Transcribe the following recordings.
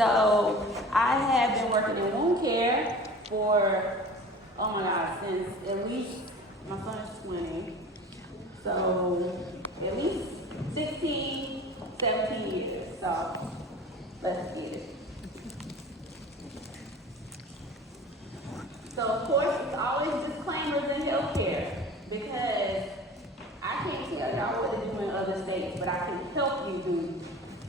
So I have been working in Homecare for, oh my God, since at least, my son is 20. So at least 16, 17 years. So let's get it. So of course, it's always disclaimers in healthcare because I can't tell y'all what to do in other states, but I can help you do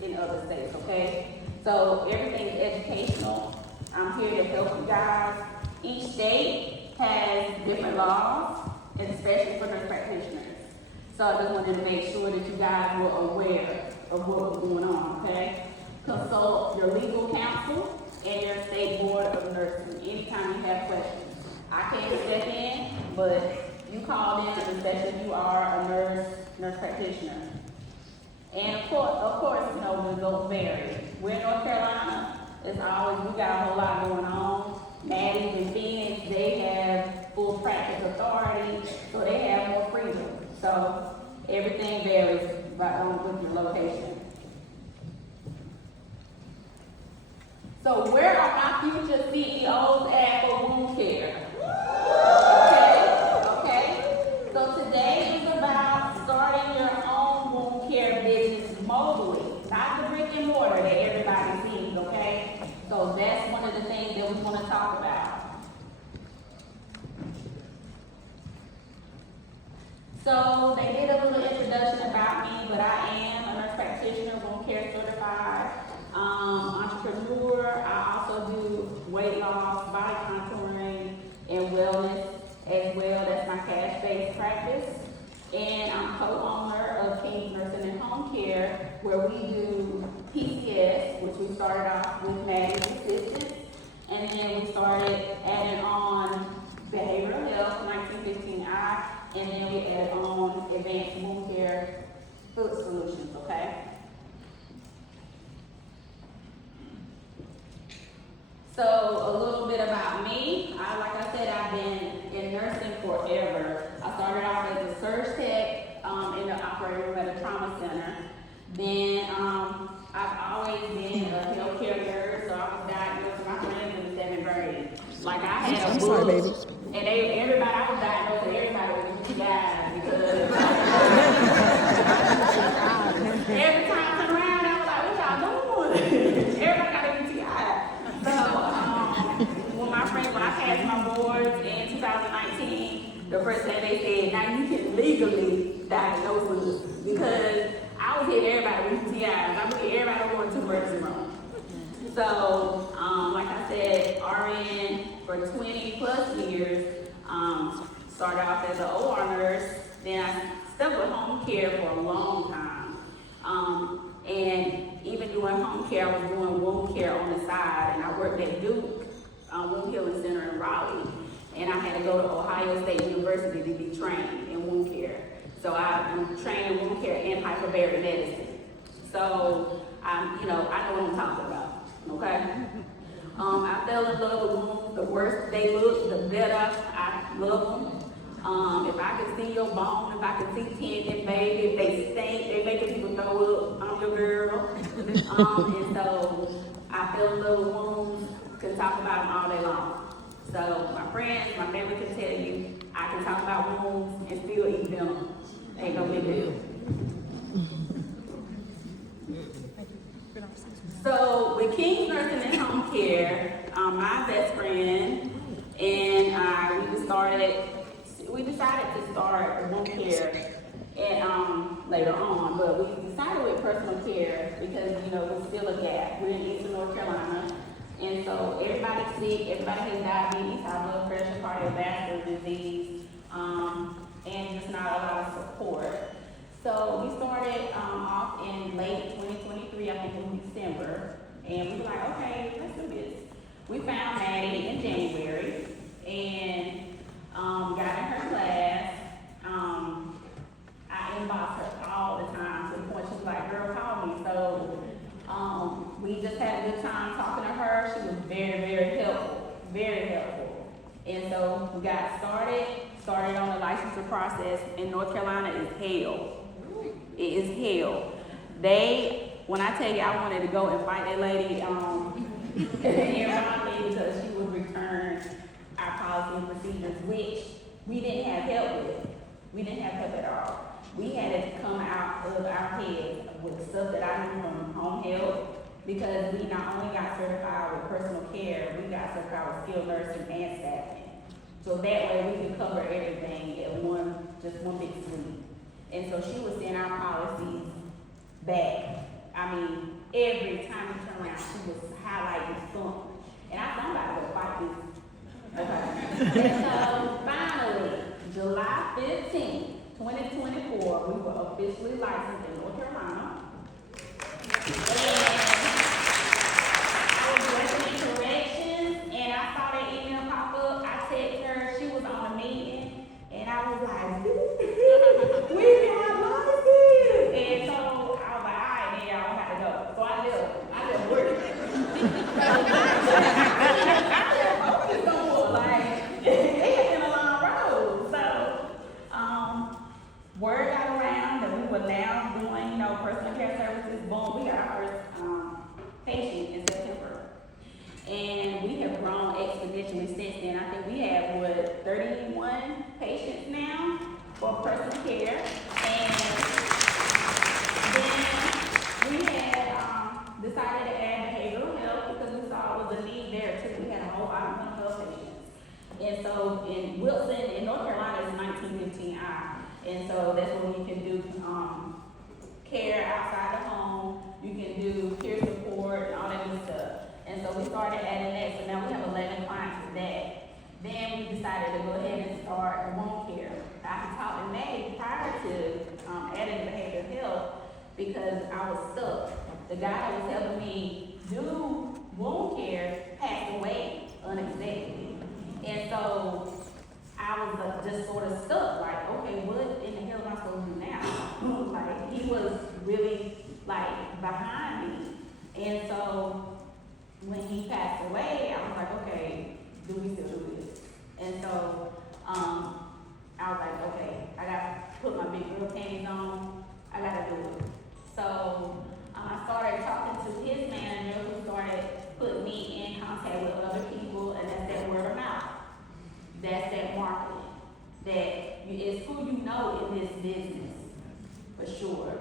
in other states, okay? So everything is educational. I'm here to help you guys. Each state has different laws, and especially for nurse practitioners. So I just wanted to make sure that you guys were aware of what was going on, okay? Consult your legal counsel and your state board of nursing anytime you have questions. I can't step in, but you call in, especially if you are a nurse practitioner. And of course, you know, the results vary. We're in North Carolina. We got a whole lot going on. Mattie and Phoenix, they have full practice authority, so they have more freedom. So everything varies right on with your location. So where are my future CEOs at for wound care? Okay. So today is about starting your own wound care business mobily, not the brick and mortar that everybody sees, okay? So that's one of the things that we want to talk about. So they did a little introduction about me, but I am a nurse practitioner, wound care certified, entrepreneur. I also do weight loss, body contouring, and wellness as well. That's my cash-based practice. And I'm co-owner of King's Nursing and Home Care, where we do PCS, which we started off with Mattie's assistance, and then we started adding on behavioral health, 1915I, and then we add on advanced wound care food solutions, okay? So a little bit about me. Like I said, I've been in nursing forever. I started off as a surge tech in the operating room at a trauma center. Then I've always been a healthcare nurse, so I was diagnosed with my friends in the 7th grade. Like I had a book, and everybody, I was diagnosed with everybody with UTI because every time I turned around, I was like, what y'all doing? Everybody got a UTI. So when I passed my boards in 2019, the first thing they said, now you can legally diagnose with us because I was hitting everybody with UTIs. I was hitting everybody going to emergency room. So, like I said, RN for 20 plus years, started off as an OR nurse, then I stuck with home care for a long time. And even doing home care, I was doing wound care on the side, and I worked at Duke Wound Healing Center in Raleigh, and I had to go to Ohio State University to be trained in wound care. So I'm trained in wound care and hyperbaric medicine. So I know what I'm talking about, okay? I fell in love with wounds. The worse they look, the better I love them. If I can see your bone, if I can see tendon, baby, if they stink, they making people throw up, I'm your girl. And so I fell in love with wounds, can talk about them all day long. So my friends, my family can tell you, I can talk about wounds and still eat them. Ain't no big deal. So with King's Nursing and Home Care, my best friend and we decided to start wound care and later on, but we decided with personal care because there's still a gap. We're in Eastern North Carolina, and so everybody's sick, everybody has diabetes, high blood pressure, cardiovascular disease, and just not a lot of support. So we started off in late 2023, I think in December, and we were like, okay, let's do this. We found Mattie in January and got in her class. I inboxed her all the time to the point she was like, girl, call me. So we just had a good time talking to her. She was very, very helpful, very helpful. And so we got started on the licensure process in North Carolina is hell. It is hell. When I tell you I wanted to go and fight that lady, ironically, because she would return our policy and procedures, which we didn't have help with. We didn't have help at all. We had it come out of our heads with the stuff that I knew from home health, because we not only got certified with personal care, we got certified with skilled nursing and staffing. So that way we could cover everything at just one big suite. And so she was sending our policies back. I mean, every time we turned around, she was highlighting something. And I thought about it, fight this. Okay. And so finally, July 15th, 2024, we were officially licensed in North Carolina. I was working in corrections, and I saw that email pop up. I texted her, she was on a meeting, and I was like, we got licensed. And so I was like, all right, man, y'all, I'm about to go. So I just worked. Word got around that we were now doing, personal care services. Boom, we got our first patient in September. And we have grown exponentially since then. I think we have, 31 patients now for personal care. And then we had decided to add behavioral health because we saw it was a need there too. We had a whole lot of mental health patients. And so in Wilson, in North Carolina, it's 1915I. And so that's when you can do care outside the home, you can do peer support and all that good stuff. And so we started adding that, so now we have 11 clients with that. Then we decided to go ahead and start Homecare. I had taught in May prior to adding behavioral health because I was stuck. The guy that was helping me do wound care passed away unexpectedly. And so I was just sort of stuck, like, okay, what in the hell am I supposed to do now? Like, he was really, behind me. And so, when he passed away, I was like, okay, do we still do this? And so, I was like, okay, I gotta put my big girl panties on, I gotta do it. So, I started talking to his manager, who started putting me in contact with other people, and that's that word of mouth. That's that marketing. It's who you know in this business, for sure.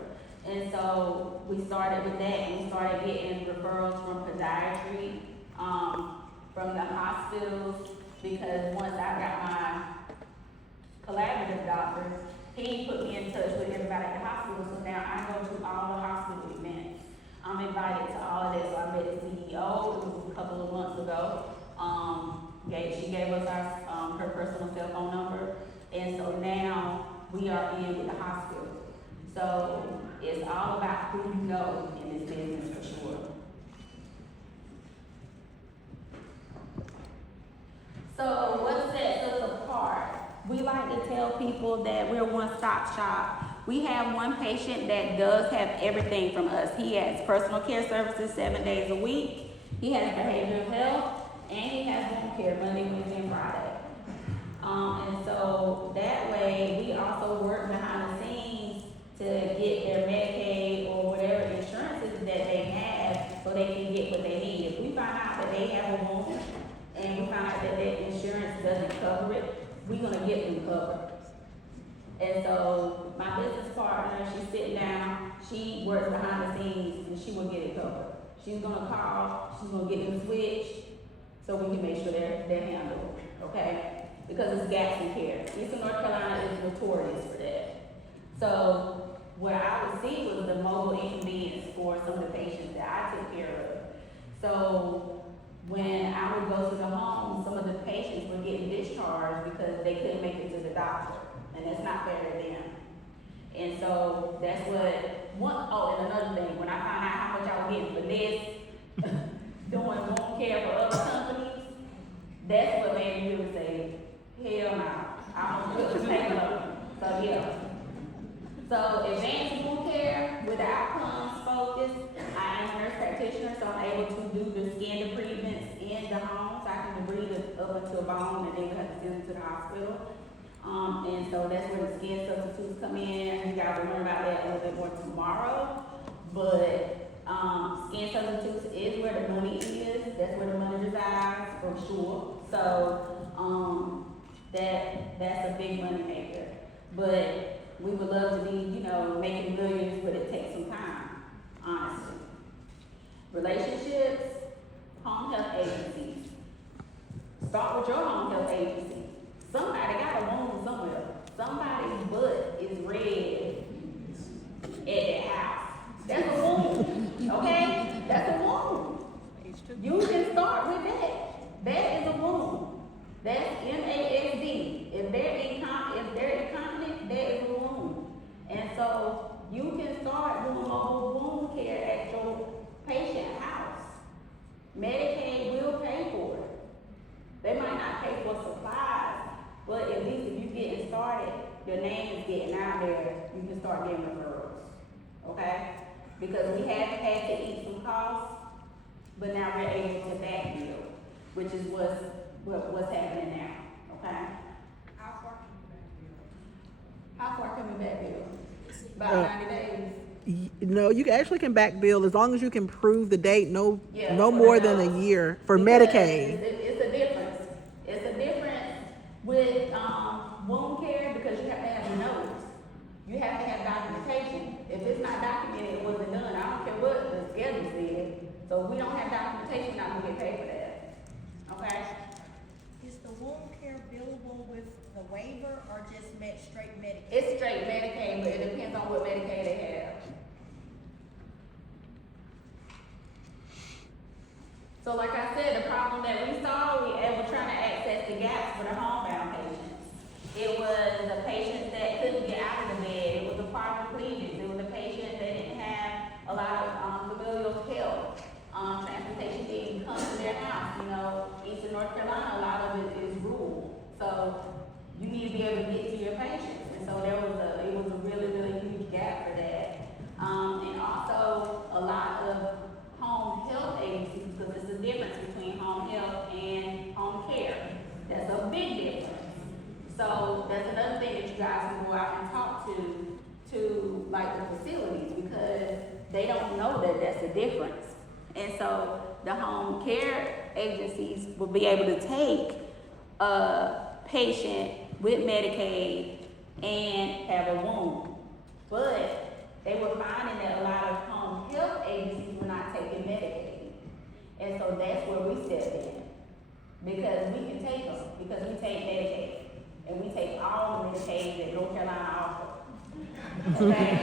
And so we started with that, and we started getting referrals from podiatry, from the hospitals, because once I got my collaborative doctor, he put me in touch with everybody at the hospital, so now I go to all the hospital events. I'm invited to all of that, so I met the CEO, it was a couple of months ago. She gave us her personal cell phone number, and so now we are in with the hospital. So it's all about who you know in this business for sure. So what sets us apart? We like to tell people that we're one-stop shop. We have one patient that does have everything from us. He has personal care services 7 days a week. He has behavioral health. And he has home care Monday, Wednesday, and Friday. And so that way, we also work behind the scenes to get their Medicaid or whatever insurances that they have so they can get what they need. If we find out that they have a wound and we find out that their insurance doesn't cover it, we're going to get them covered. And so my business partner, she's sitting down, she works behind the scenes, and she will get it covered. She's going to call, she's going to get them switched, so we can make sure they're handled, okay? Because it's gaps in care. Eastern North Carolina is notorious for that. So what I would see was the mobile inconvenience for some of the patients that I took care of. So when I would go to the home, some of the patients were getting discharged because they couldn't make it to the doctor, and that's not fair to them. And so that's and another thing, when I found out how much I was getting for this, doing home care for other companies, that's what made me really say, hell no, I don't put the paper up. So yeah. So advanced wound care with the outcomes focus. I am a nurse practitioner, so I'm able to do the skin debridements in the home, so I can debride it up into a bone, and then we have to send it to the hospital. And so that's where the skin substitutes come in. You guys will learn about that a little bit more tomorrow. But Skin substitutes is where the money is. That's where the money resides for sure. So that's a big money maker. But we would love to be, making millions, but it takes some time, honestly. Relationships, home health agencies. Start with your home health agency. Somebody got a wound somewhere. Somebody's butt is red at their house. That's a wound, okay? That's a wound. You can start with that. That is a wound. That's MASD. If they're incontinent, that is a wound. And so you can start doing mobile wound care at your patient house. Medicaid will pay for it. They might not pay for supplies, but at least if you're getting started, your name is getting out there, you can start getting referrals, okay? Because we have had to eat some costs, but now we're able to backfill, which is what's happening now, okay? How far can we backfill? About 90 days. No, you actually can back bill as long as you can prove the date no more than a year for Medicaid. It's a difference. It's a difference with wound care because you have to have notes. You have to have documentation. If it's not documented, it wasn't done. I don't care what the schedule said. So if we don't have documentation, we're not gonna get paid for that. Okay? Is the wound care billable with the waiver or just straight Medicaid? It's straight Medicaid, but it depends on what Medicaid they have. So like I said, the problem that we saw, we were trying to access the gaps for the homebound patients. It was the patients that couldn't get out of the bed. It was the paraplegics. It was the patients that didn't have a lot of familial help. Transportation didn't come to their house. Eastern North Carolina, a lot of it is rural. So you need to be able to get to your patients. And so it was a really, really huge gap for that. And also a lot of home health agencies, because there's a difference between home health and home care. That's a big difference. So that's another thing that you guys can go out and talk to like the facilities, because they don't know that that's the difference. And so the home care agencies will be able to take a patient with Medicaid and have a wound. But they were finding that a lot of home health agencies were not taking Medicaid. And so that's where we stepped in. Because we can take them, because we take Medicaid. And we take all the Medicaid that North Carolina offers. Okay?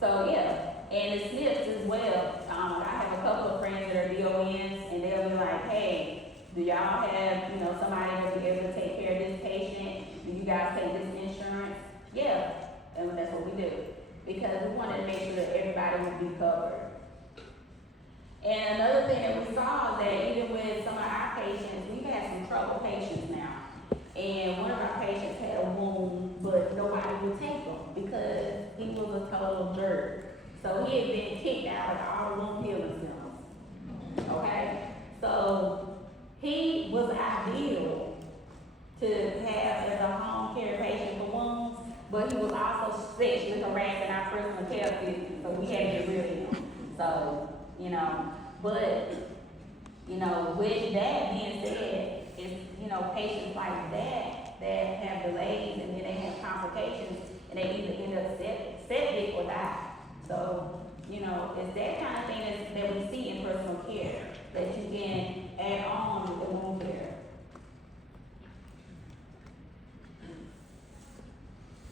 So yeah, and the SNPs as well. I have a couple of friends that are DONs, and they'll be like, hey, do y'all have, somebody that'll be able to take care of this patient? Do you guys take this insurance? Yeah, and that's what we do. Because we wanted to make sure that everybody would be covered. And another thing that we saw is that even with some of our patients, we've had some troubled patients now. And one of our patients had a wound, but nobody would take him because he was a total jerk. So he had been kicked out of all wound healing centers. Okay? So he was ideal to have as a home care patient for wounds, but he was also sexually harassing our personal care system, so we had to get rid of him. So, with that being said, it's, patients like that have delays and then they have complications and they either end up septic or die. So, it's that kind of thing that we see in personal care that you can add on with the wound care.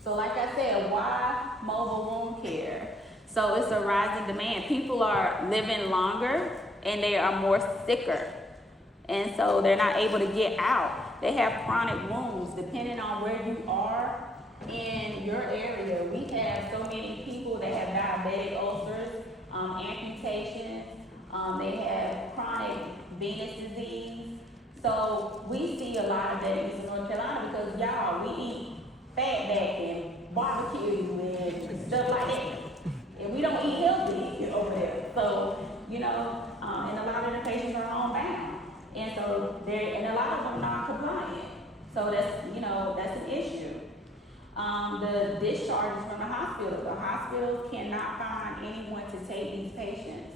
So like I said, why mobile wound care? So it's a rising demand. People are living longer and they are more sicker. And so they're not able to get out. They have chronic wounds. Depending on where you are in your area, we have so many people that have diabetic ulcers, amputations, they have chronic venous disease. So we see a lot of that in Eastern North Carolina because we eat fatback and barbecue and stuff like that. And we don't eat healthy over there. So, and a lot of the patients are homebound. And so and a lot of them are non-compliant. So that's an issue. The discharges from the hospital. The hospital cannot find anyone to take these patients.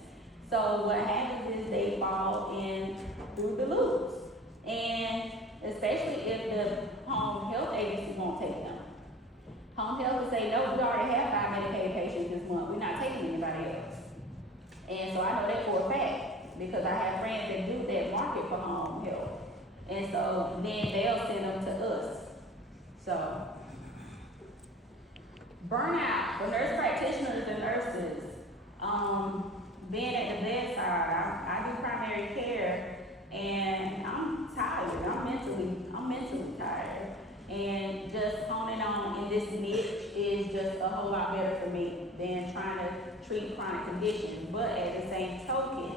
So what happens is they fall in through the loops. And especially if the home health agency won't take them. Home health will say, no, we already have 5 Medicaid patients this month. We're not taking anybody else. And so I know that for a fact because I have friends that do that market for home health. And so then they'll send them to us. So burnout for nurse practitioners and nurses. Being at the bedside, I do primary care, and I'm tired. I'm mentally tired. And just honing on in this niche is just a whole lot better for me than trying to treat chronic conditions. But at the same token,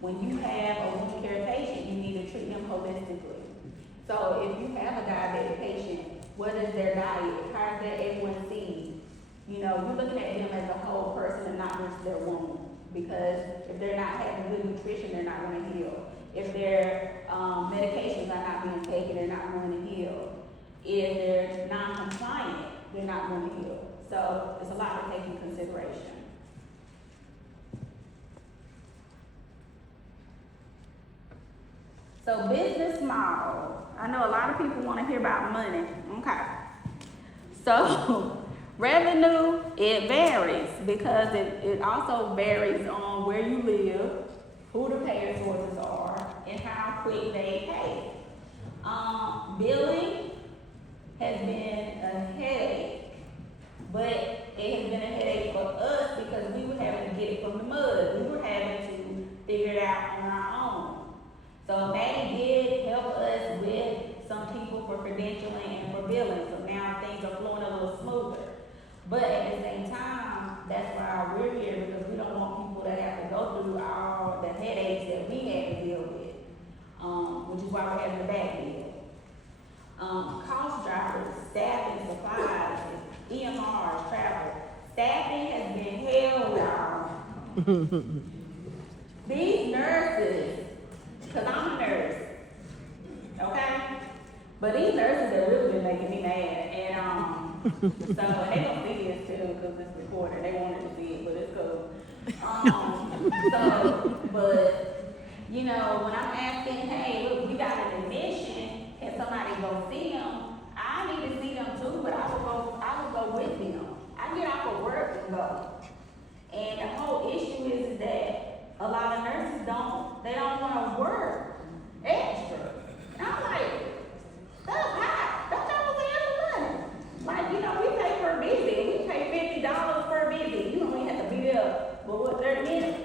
when you have a wound care patient, you need to treat them holistically. So if you have a diabetic patient, what is their diet? How is their A1C? You know, you're looking at them as a whole person and not just their wound. Because if they're not having good nutrition, they're not going to heal. If their medications are not being taken, they're not going to heal. If they're non-compliant, they're not going to heal. So it's a lot to take in consideration. So business model. I know a lot of people want to hear about money. Okay. So revenue, it varies because it also varies on where you live, who the payer sources are, and how quick they pay. Billing has been a headache, but it has been a headache for us because we were having to get it from the mud. We were having to figure it out on our own. So Mattie did help us with some people for credentialing and for billing, so now things are flowing a little smoother. But at the same time, that's why we're here, because we don't want people that have to go through all the headaches that we had to deal with, which is why we're having the back bill. Cost drivers, staffing, supplies, EMRs, travel. Staffing has been hell, y'all. These nurses, because I'm a nurse, okay? But these nurses have really been making me mad. And so they don't see this too because it's recorded. They wanted to see it, but it's cool. But you know, when I'm asking, hey, look, we got an admission, can somebody go see them? I need to see them too, but I would go with them. I get off of work and go. And the whole issue is that a lot of nurses don't want to work extra. And I'm like, that's high. Don't y'all say extra money? Like, you know, we pay per visit. We pay $50 per visit. You only have to be there for what, 30 minutes?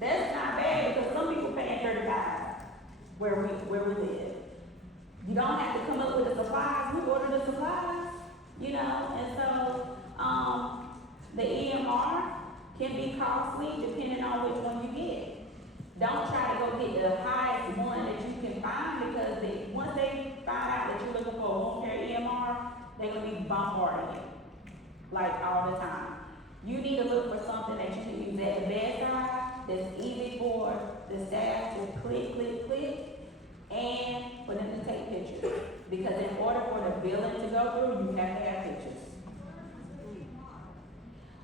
That's not bad because some people paying $35 where we live. You don't have to come up with the supplies. We order the supplies, you know, and so the EMR can be costly depending on which one you get. Don't try to go get the highest one that you can find because once they find out that you're looking for a Homecare EMR, they're going to be bombarding it, like all the time. You need to look for something that you can use at the bedside that's easy for the staff to click, and for them to take pictures. Because in order for the billing to go through, you have to have pictures.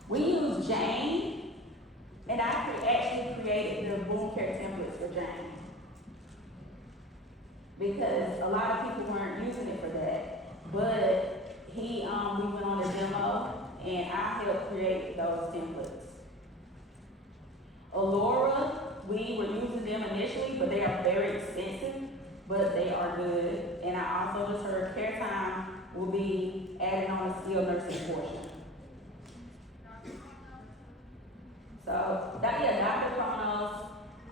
We use Jane, and I actually created the wound care templates for Jane. Because a lot of people weren't using it for that. But we went on a demo, and I helped create those templates. Allura, we were using them initially, but they are very expensive, but they are good. And I also just heard Care Time will be added on a skilled nursing portion. So Dr. Chronos,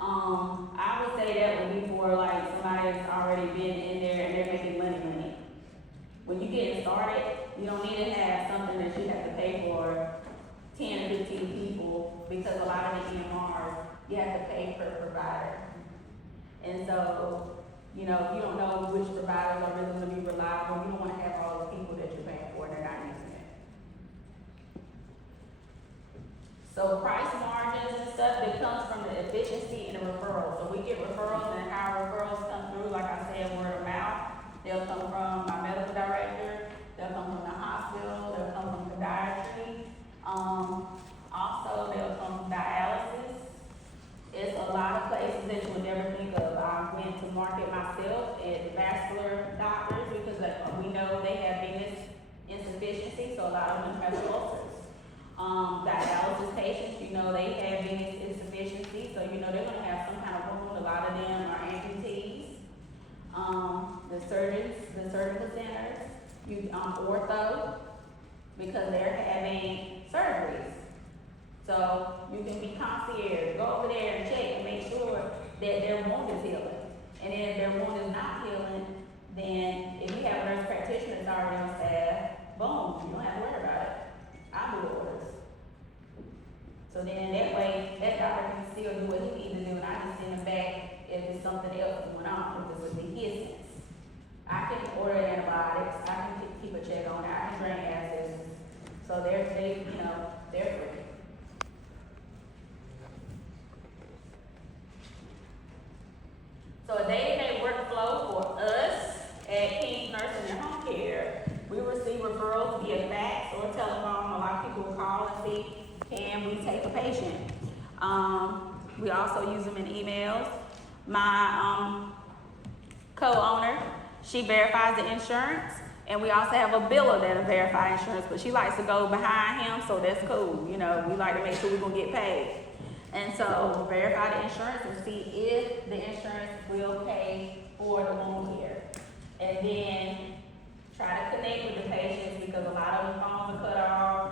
I would say that would be for like somebody that's already been in there and they're making money. When you get started, you don't need to have something that you have to pay for 10 or 15 people because a lot of the EMRs, you have to pay per provider. And so, you know, if you don't know which providers are really going to be reliable, you don't want to have all the people that you're paying for and they're not using it. So price margins and stuff that comes from the efficiency and the referrals. So we get referrals, and how referrals come through, like I said, word of mouth. They'll come from my medical director, they'll come from the hospital. market myself at vascular doctors because we know they have venous insufficiency, so a lot of them have ulcers. Dialysis patients, you know, they have venous insufficiency, so you know they're gonna have some kind of wound. A lot of them are amputees. The surgeons, the surgical centers, ortho, because they're having surgeries. So you can be concierge, go over there and check and make sure that their wound is healing. And then if their wound is not healing, then if you have a nurse practitioner that's already on staff, boom, you don't have to worry about it. I'll do the orders. So then that way, that doctor can still do what he needs to do, and I just send him back if there's something else going on, if it's within his sense. I can order antibiotics, I can keep a check on it, I can drain acids. So they're free. So a day-to-day workflow for us at King's Nursing and Home Care, we receive referrals via fax or telephone. A lot of people will call and see, can we take a patient? We also use them in emails. My co-owner, she verifies the insurance, and we also have a biller that'll verify insurance, but she likes to go behind him, so that's cool. You know, we like to make sure we're gonna get paid. And so we'll verify the insurance and see if the insurance will pay for the wound care. And then try to connect with the patients because a lot of the phones are cut off.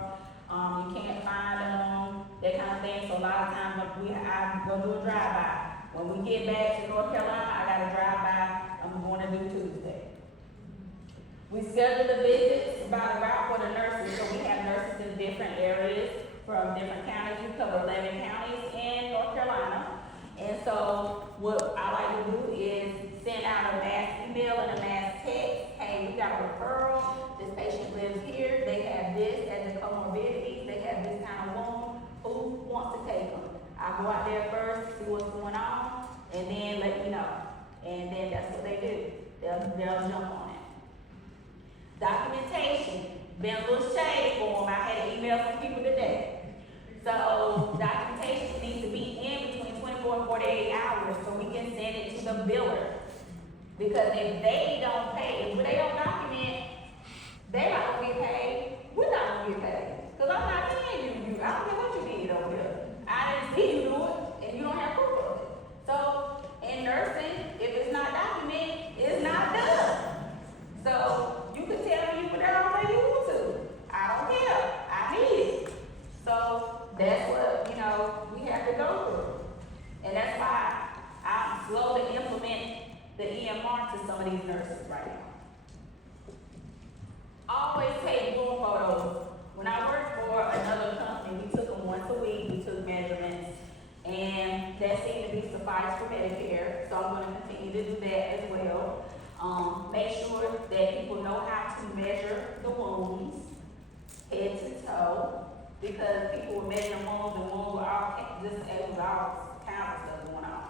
You can't find them, that kind of thing. So a lot of times I go do a drive-by. When we get back to North Carolina, I got a drive-by I'm going to do Tuesday. We schedule the visits by the route for the nurses. So we have nurses in different areas from different counties. We cover 11 counties in North Carolina. And so what I like to do is send out a mass email and a mass text. Hey, we got a referral. This patient lives here. They have this as a comorbidity. They have this kind of wound. Who wants to take them? I go out there first, see what's going on, and then let you know. And then that's what they do. They'll jump on it. Documentation. Been a little shady for them. I had an email from people today. So documentation needs to be in between 24 and 48 hours so we can send it to the biller. Because if they don't pay, if they don't document, they're not gonna get paid. We're not gonna get paid. Because I'm not paying you. I don't care what you did over here. I didn't see you do it, and you don't have proof of it. So in nursing, if it's not documented, it's not done. So you can tell me you put that on where you want to. I don't care. I need it. So that's what, we have to go through. And that's why I'm slow to implement the EMR to some of these nurses right now. Always take wound photos. When I worked for another company, we took them once a week, we took measurements, and that seemed to be suffice for Medicare, so I'm gonna continue to do that as well. Make sure that people know how to measure the wounds, head to toe, because people were measuring wounds and wounds were all kinds of stuff going on.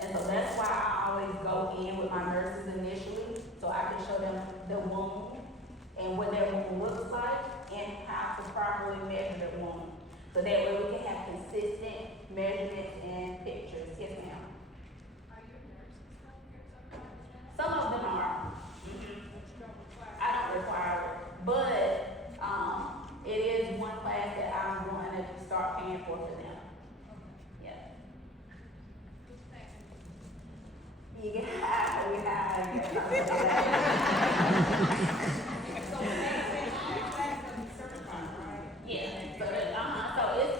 And so that's why I always go in with my nurses initially, so I can show them the wound and what that wound looks like and how to properly measure the wound. So that way we can have consistent measurements and pictures. Yes, ma'am. Are your nurses healthcare certified? Some of them are. I don't require it, but it is one class that I'm going to start paying for them. Yeah.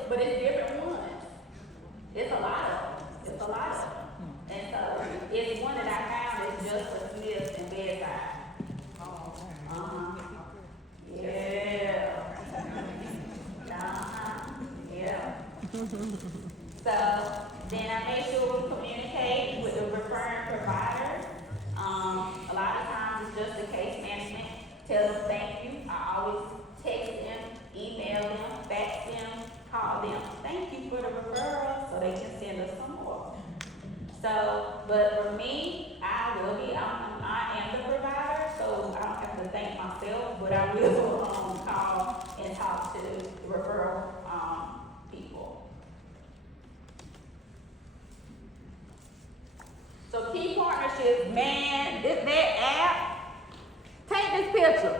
But it's different ones. It's a lot of them. It's a lot of them. And so it's one that I found is just for Smith and bedside. Yeah. Yeah. So then I make sure we communicate with the referring provider. A lot of times it's just the case management. Tell them thank you. I always text them, email them, fax them, call them. Thank you for the referral so they can send us some more. So, but for me, I am the provider, so I don't have to thank myself, but I will call and talk to the referral people. So key partnerships nurses, man, that app, take this picture.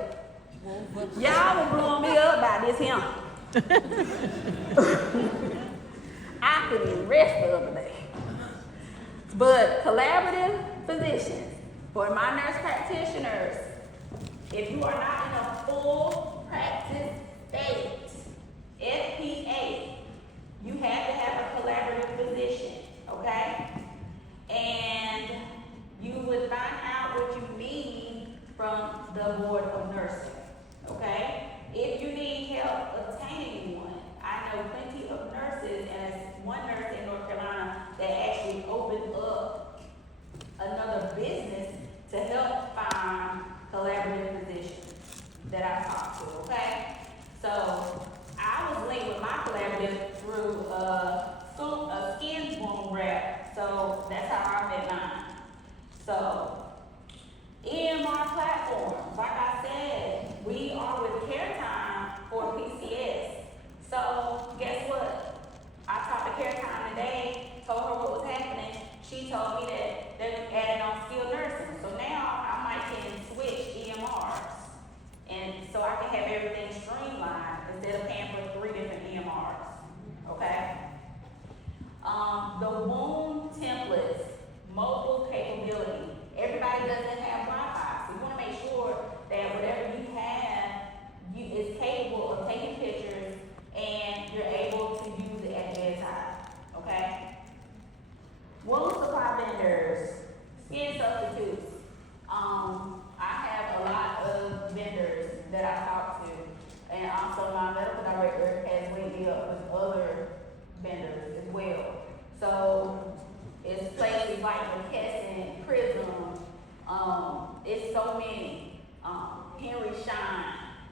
Y'all was blowing me up by this him. I couldn't even rest the other day. But collaborative physicians, for my nurse practitioners, if you are not in a full practice state, FPA, you have to have a collaborative physician, okay? And you would find out what you need from the Board of Nursing, okay? If you need help obtaining one, I know plenty of nurses, and as one nurse in North Carolina that actually opened up another business to help find collaborative physicians that I talked to, okay? So I was linked with my collaborative through a skin wound wrap, so that's how I met mine. So EMR platforms, like I said, we are with Care Time for PCS. So guess what? I talked to Care Time today, told her what was happening. She told me that they're adding on skilled nursing. So now I might can switch EMRs. And so I can have everything streamlined instead of paying for 3 different EMRs. Okay? The wound templates, mobile capability. Everybody doesn't have Wi-Fi. So you want to make sure that whatever you have is capable of taking pictures and you're able to use it at bedside. Okay? Wound supply vendors, skin substitutes. I have a lot of vendors that I talk to, and also my medical director has linked me up with other vendors as well. So it's places like McKesson, Prism, it's so many. Henry Schein.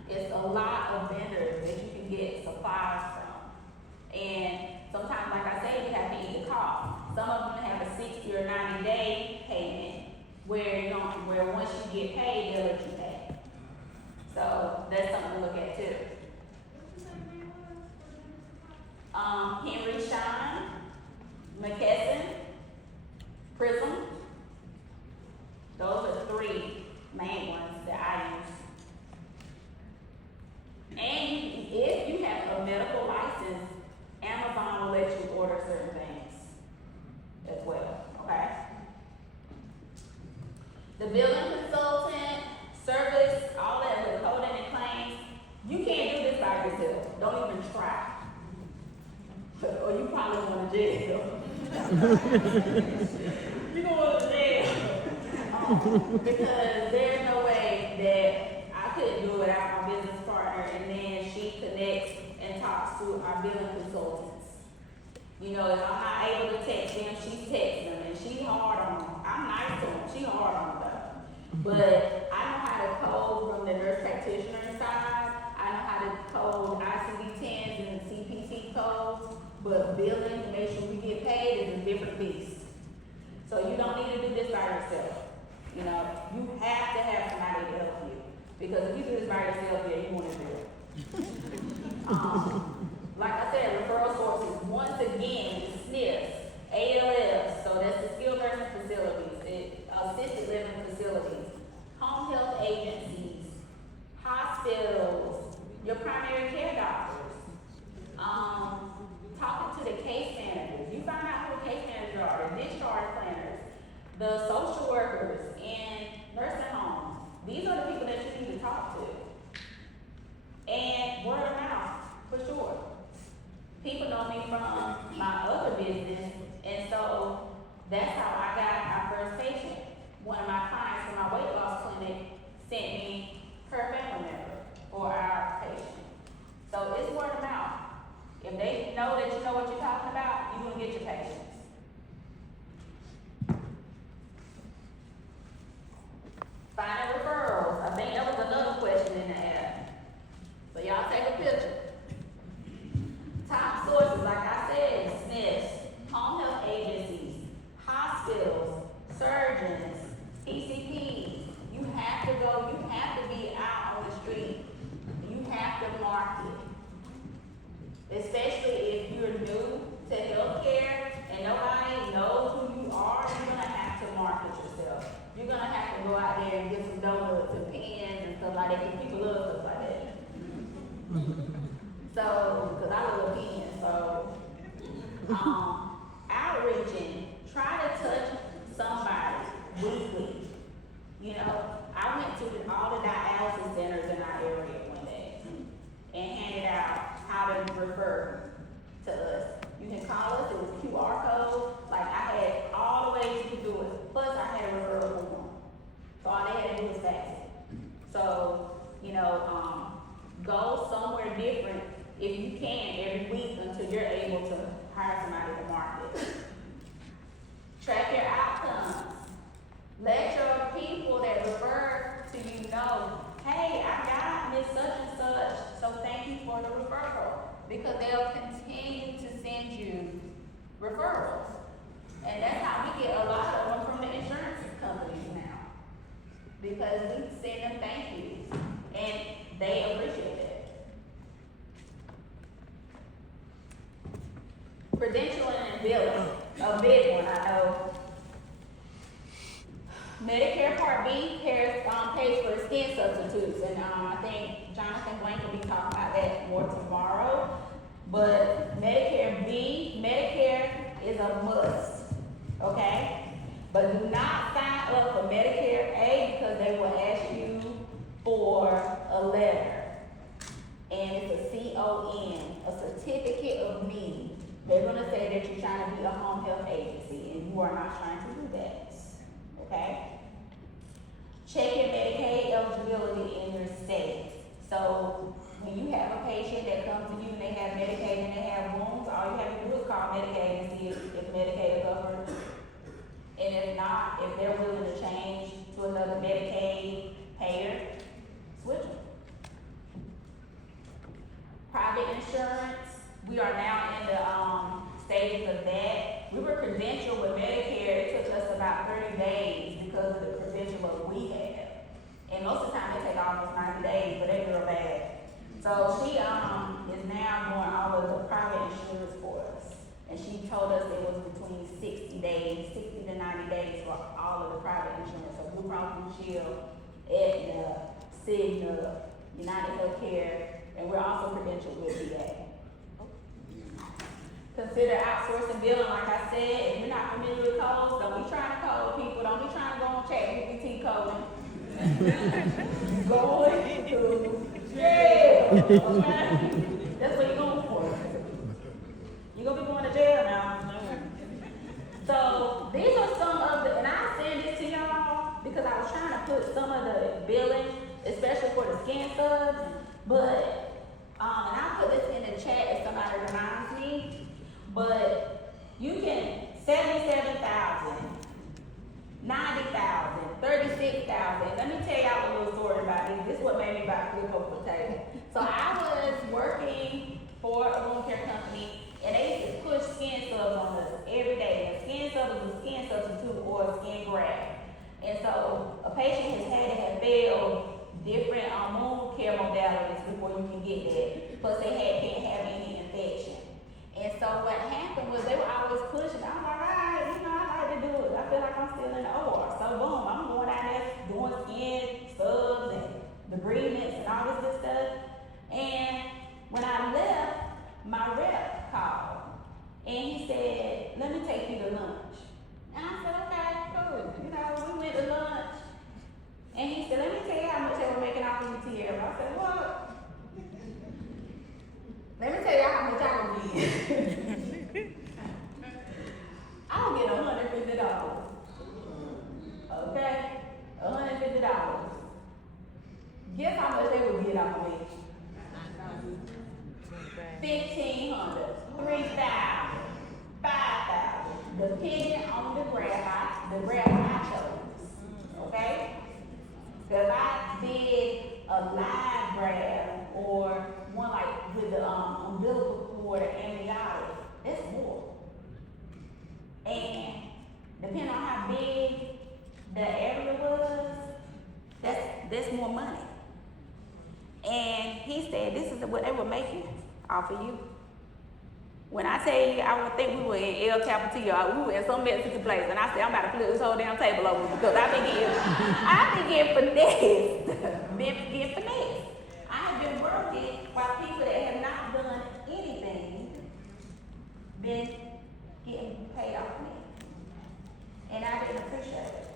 It's a lot of vendors that you can get supplies from. And sometimes, like I say, you have to eat the cost. Some of them have a 60 or 90-day payment where once you get paid, they'll let you pay. So that's something to look at too. Henry Schein, McKesson, Prism. Those are 3 main ones that I use. And if you have a medical license, Amazon will let you order certain things as well, okay? The billing consultant, service, all that with coding and claims, you can't do this by yourself. Don't even try. Or you probably going to jail. You're going to jail. Because there's no way that I couldn't do it without my business partner, and then she connects and talks to our billing consultants. You know, if I'm not able to text them, she's texting them, and she's hard on them. I'm nice to them, she's hard on them though. But I know how to code from the nurse practitioner side. I know how to code ICD-10s and CPT codes, but billing to make sure we get paid is a different beast. So you don't need to do this by yourself. You know, you have to have somebody to help you. Because if you do this by yourself, yeah, you want to do it. Like I said, referral sources, once again, SNFs, ALS, so that's the skilled nursing facilities, assisted living facilities, home health agencies, hospitals, your primary care doctors, talking to the case managers. You find out who the case managers are, the discharge planners, the social workers in nursing homes. These are the people that you need to talk to. And word of mouth, for sure. People know me from my other business, and so that's how I got our first patient. One of my clients from my weight loss clinic sent me her family member for our patient. So it's word of mouth. If they know that you know what you're talking about, you're going to get your patients. Finding referrals. I think that was another question in the app. So y'all take a picture. Top sources, like I said, SNFs, home health agencies, hospitals, surgeons, PCPs. You have to go, you have to be out on the street. You have to market. Especially if you're new to healthcare and nobody knows who you are, you're gonna have to market yourself. there and get some donuts and pens and stuff like that, because people love stuff like that. So, because I love pens, so, outreaching, try to touch somebody weekly. You know, I went to all the dialysis centers in our area one day and handed out how to refer to us. You can call us, it was QR code, like I had all the ways you could do it, plus I had a referral form. So all they had to do was fax it. So, you know, go somewhere different if you can every week until you're able to hire somebody to market. Track your outcomes. Let your people that refer to you know, hey, I got Miss such and such, so thank you for the referral. Because they'll continue to send you referrals. And that's how we get a lot of them from the insurance companies now. Because we send them thank yous. And they appreciate it. Credentialing and billing, a big one, I know. Medicare Part B pays for skin substitutes, and I think Jonathan Blank will be talking about that more tomorrow. But Medicare is a must, okay? But do not sign up for Medicare A because they will ask you for a letter, and it's a CON, a certificate of need. They're gonna say that you're trying to be a home health agency, and you are not trying to do that. Okay? Check your Medicaid eligibility in your state. So when you have a patient that comes to you and they have Medicaid and they have wounds, all you have to do is call Medicaid and see if Medicaid is covered. And if not, if they're willing to change to another Medicaid payer, switch them. Private insurance, we are now in the stages of that. We were credentialed with Medicare, it took us about 30 days because of the credential we had. And most of the time they take almost 90 days, but they real bad. So she is now doing all of the private insurance for us. And she told us it was between 60 to 90 days for all of the private insurance. So Blue Cross Blue Shield, Aetna, Cigna, United Healthcare, and we're also credentialed with VA. Consider outsourcing billing, like I said. If you're not familiar with codes, don't be trying to code people. Don't be trying to go on ChatGPT coding. Going to jail, okay? That's what you're going for. You're going to be going to jail now. So these are some of the, and I'll send this to y'all because I was trying to put some of the billing, especially for the skin subs, but, and I'll put this in the chat if somebody reminds me. But you can 77,000, 90,000, 36,000. Let me tell y'all a little story about this. This is what made me buy flip over the table. So I was working for a Homecare company, and they used to push skin subs on us every day. And skin sub is a skin substitute or a skin graft. And so a patient has had to have failed different wound care modalities before you can get that. Plus they can't have any infection. And so what happened was they were always pushing. I'm like, all right, you know, I like to do it. I feel like I'm still in the OR. So boom, I'm going out there doing skin subs and debridements and all this good stuff. And when I left, my rep called. And he said, let me take you to lunch. And I said, okay, cool. You know, we went to lunch. And he said, let me tell you how much they were making off of you, Tierra. I said, what? Let me tell you how much I will get. I will get $150. Okay? $150. Guess how much they would get off of me? $1,500, $3,000, $5,000, depending on the graft I chose. Okay? If I did a live graft or one like with the umbilical cord or amniotic, that's more. And depending on how big the area was, that's more money. And he said this is what they were making off of you. When I tell you, I would think we were in El Capitillo, we were in some Mexican place, and I said, I'm about to flip this whole damn table over because I've been getting finessed. been getting finessed. I have been working while people that have not done anything been getting paid off me. And I didn't appreciate it.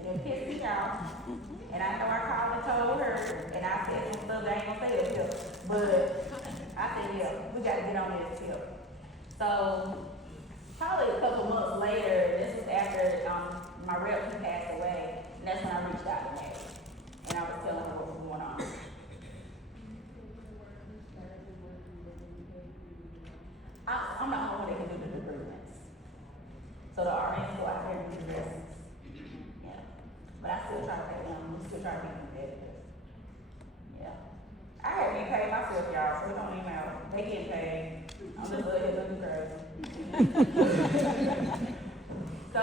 And it pissed me off. And I know I called and told her, and I said some stuff that I ain't gonna say up here. But I said, yeah, we gotta get on this tip. So, probably a couple months later, this was after my rep had passed away, and that's when I reached out to Mattie. And I was telling her what was going on. I'm not the only one that can do the agreements. So the RNs go out there and do the rest. Yeah. But I still try to pay them. We still try to be competitive. Yeah. I haven't been paid myself, y'all, so it don't even matter. They get paid. I'm just looking crazy. So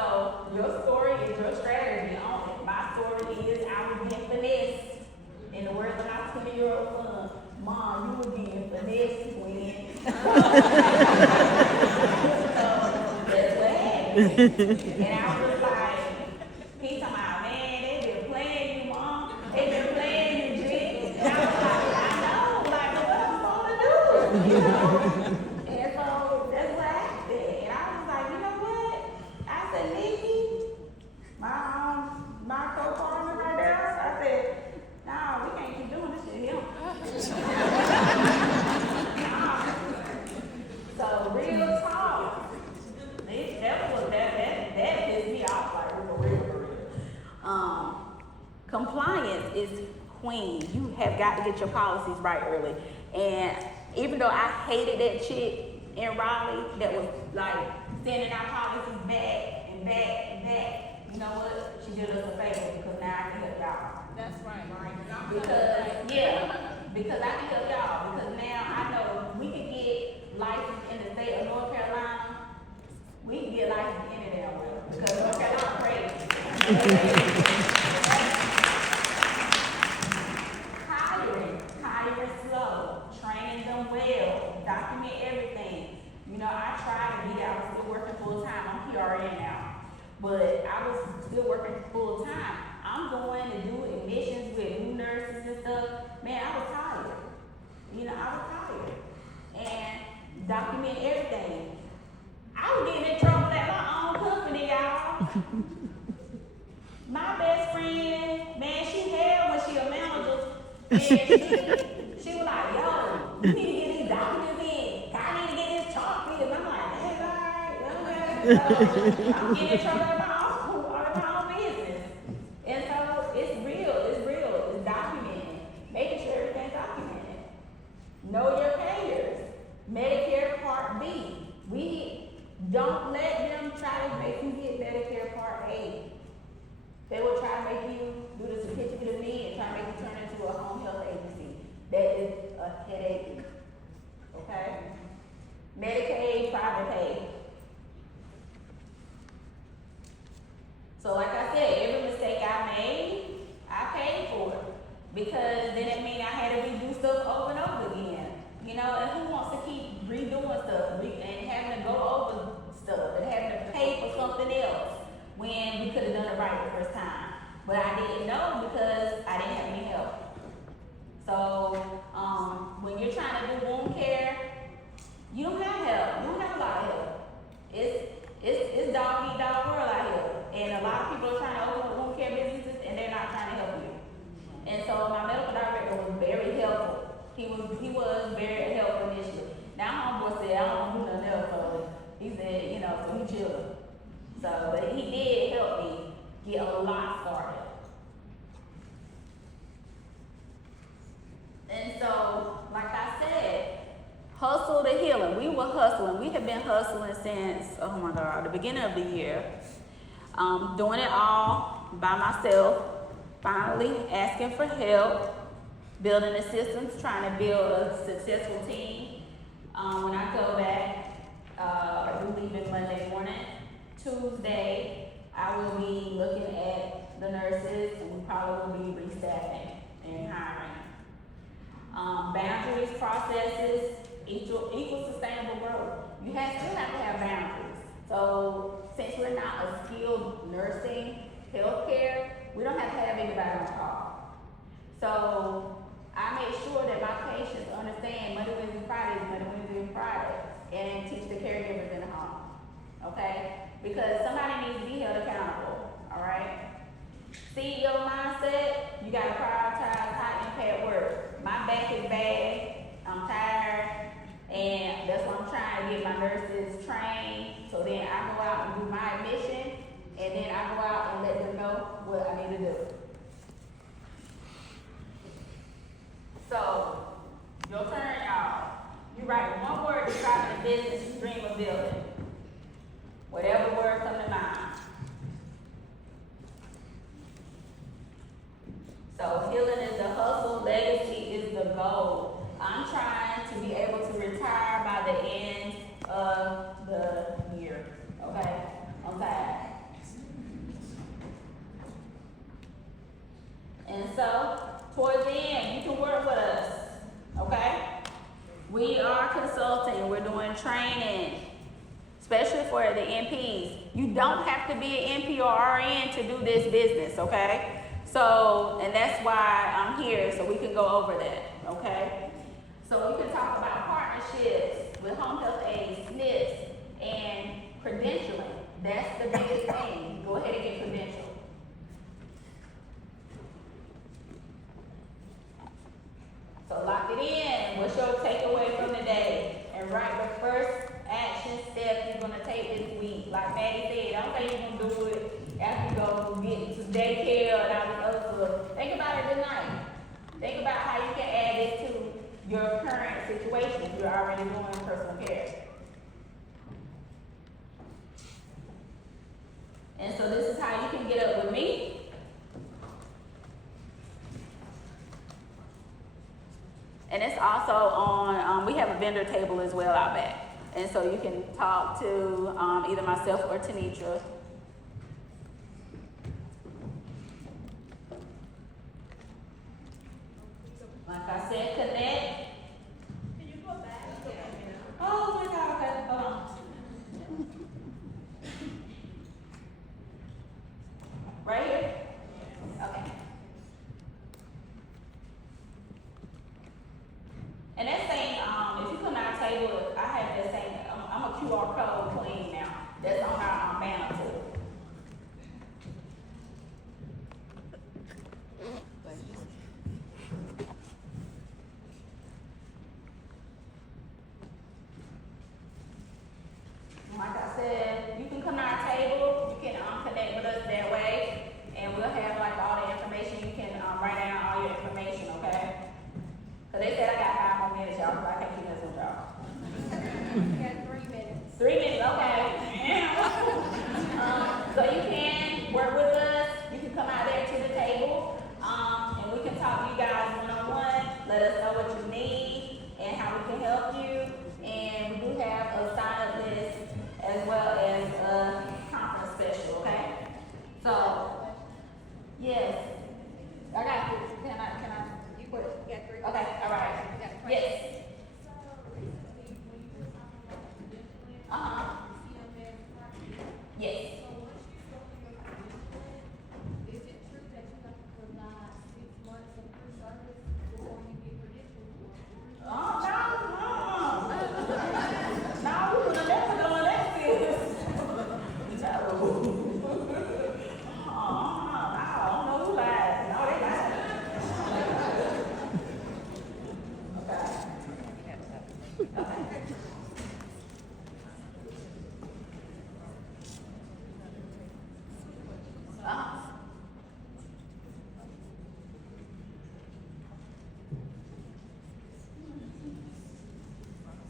your story is your strategy on it. My story is I was being finessed. In the words of my 20-year-old son, Mom, you were being finessed when. So that's what happened. And I was like, he's talking about, man, they been playing you, Mom. They been playing you, Jig. And I was like, I know, like, what I'm supposed to do, you know? And so that's what happened. And I was like, you know what? I said, Nikki, my co-partner right there, I said, nah, we can't keep doing this shit here. So real talk. That pissed me off, like for real. Compliance is queen. You have got to get your policies right early. And even though I hated that chick in Raleigh that was like sending our policies back and back and back, you know what? She did us a favor because now I can help y'all. That's right. Because I can help y'all. Because now I know we can get licensed in the state of North Carolina. We can get licensed any damn way. Because North Carolina crazy. Hiring slow, training them well, document everything. You know, I tried to be, I was still working full time. I'm PRN now. But I was still working full time. I'm going to do admissions with new nurses and stuff. Man, I was tired. You know, I was tired. And document everything. I was getting in trouble at my own company, y'all. My best friend, man, she had when she a manager. And she was like, yo, you need to get these documents in. I need to get this chalk in. I'm like, hey, all right, okay. So I'm getting in trouble at my own business. And so it's real, it's documented. Making sure everything's documented. Know your payers. Medicare Part B. We don't let them try to make you get Medicare Part A. They will try to make you do the certificate of need and try to make you turn into a home health agency. That is a headache. Okay? Medicaid, private pay. So like I said, every mistake I made, I paid for it. Because then it means I had to redo stuff over and over again. You know, and who wants to keep redoing stuff and having to go over stuff and having to pay for something else when we could have done it right the first time. But I didn't know because I didn't have any help. So when you're trying to do wound care, you don't have help. You don't have a lot of help. It's dog eat dog world out here. And a lot of people are trying to open up wound care businesses and they're not trying to help you. And so my medical director was very helpful. He was very helpful initially. Now homeboy said, I don't do nothing else. So he said, you know, so he chilled. So, but he did help me get a lot started. And so, like I said, hustle to healing. We were hustling. We have been hustling since, oh my God, the beginning of the year. Doing it all by myself. Finally asking for help. Building the systems, trying to build a successful team. When I go back, we're leaving Monday morning. Tuesday, I will be looking at the nurses, and we probably will be restaffing and hiring. Boundaries, processes, equal sustainable growth. still have to have boundaries. So since we're not a skilled nursing healthcare, we don't have to have anybody on call. So I make sure that my patients understand Monday, Wednesday, Friday is Monday, Wednesday, and Friday, and teach the caregivers in the home. Okay? Because somebody needs to be held accountable. All right? CEO mindset, you gotta prioritize high impact work. My back is bad, I'm tired, and that's why I'm trying to get my nurses trained. So then I go out and do my admission, and then I go out and let them know what I need to do. So, your turn, y'all. You write one word describing the business, dream, or building. Whatever word comes to mind. So healing is the hustle, legacy is the goal. I'm trying to be able to retire by the end of the year. Okay? I'm tired. And so, towards the end, you can work with us. Okay? We are consulting, we're doing training, especially for the NPs. You don't have to be an NP or RN to do this business, okay? So, and that's why I'm here, so we can go over that, okay? So we can talk about partnerships with home health aides, SNFs, and credentialing. That's the biggest thing. Go ahead and get credentialed. So lock it in. What's your takeaway from the day? And write the first action step you're gonna take this week. Like Mattie said, don't say you're gonna do it after you go get to daycare and all this other stuff. Think about it tonight. Think about how you can add it to your current situation if you're already doing personal care. And so this is how you can get up with me. And it's also on, we have a vendor table as well out back. And so you can talk to either myself or Tanisha. Like I said, connect. Can you go back? Oh my God, okay, hold on. Right here? Okay. And that same, if you come to our table, I have that same, I'm a QR code queen now. That's on our banner too. Like I said, you can come to our table, you can connect with us that way, and we'll have like all the information. You can write down all your information, okay? Cause they said I got 5 more minutes, y'all, so I can't keep messing with y'all. You got 3 minutes. 3 minutes, okay. So you can work with us, you can come out there to the table, and we can talk to you guys one-on-one, let us know what you need and how we can help you. And we do have a sign-up list as well as a conference special, okay? So, yes. I got you. Can I? You got 3 minutes. Okay, all right. You got a question? Yes. So recently, when you were talking about credentialing, Uh-huh. CMS practice, Yes. so once you go through your credentialing, is it true that you have to provide 6 months of free service before you get credentialed? Oh, no. No, we would have never done that, sis. No. I don't know who lied. No, they lied. Okay. Okay.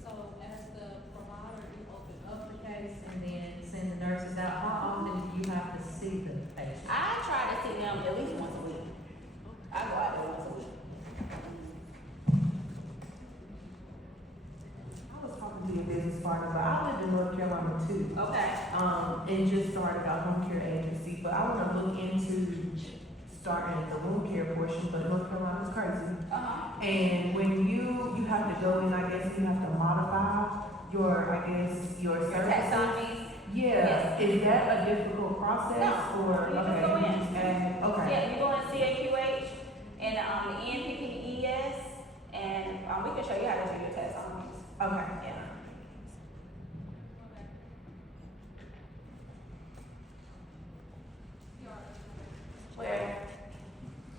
So as the provider, you open up the case and then send the nurses out, how often do you have to see the patient? I try to see them at least once a week. I go out there once a week. I was talking to your business partner, but I live in North Carolina too. Okay. And just started our home care agency, but I wanna look into starting the home care portion, but North Carolina's crazy. Uh-huh. And when you have to go in, I guess you have to modify your, I guess, your Your services? taxonomies. Yeah, is that a difficult process No, or, you just okay, go in. you just add, okay. Yeah, you go in CAQH and the NPPES, and we can show you how to do your taxonomies. Okay. Yeah. Where?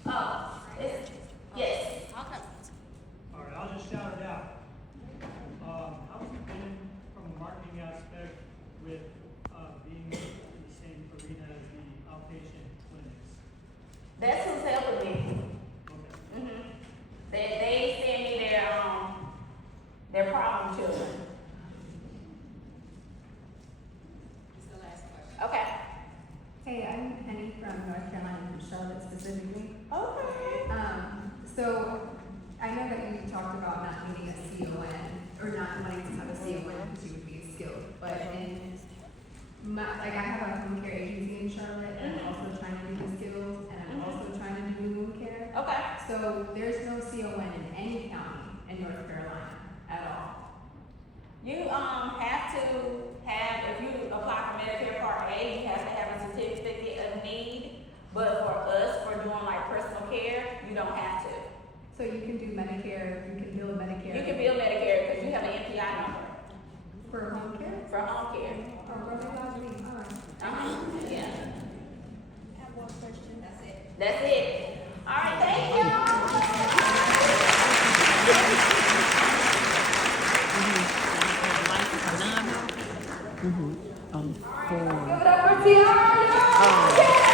Oh, it's, yes. All right, I'll just shout it out. How was it been from a marketing aspect with being in the same arena as the outpatient clinics? That's who's helping me. Okay. Mm-hmm. They send me their problem children. Okay. Hey, I'm Penny from North Carolina, from Charlotte specifically. Okay. So I know that you talked about not needing a CON, or not wanting to have a CON because you would be skilled, but in I have a home care agency in Charlotte, and I'm also trying to do the skills, and I'm also trying to do wound care. Okay. So there's no CON in any county in North Carolina at all. You have to have, if you apply for Medicare Part A, you have to have a certificate of need. But for us, for doing like personal care, you don't have to. So you can do Medicare, you can build Medicare. You can bill Medicare because you have an MPI number For home care? for home care. Or brother-in-law, all right. Yeah. I have one question. That's it. That's it. All right, thank you. For Give it up for Tiara!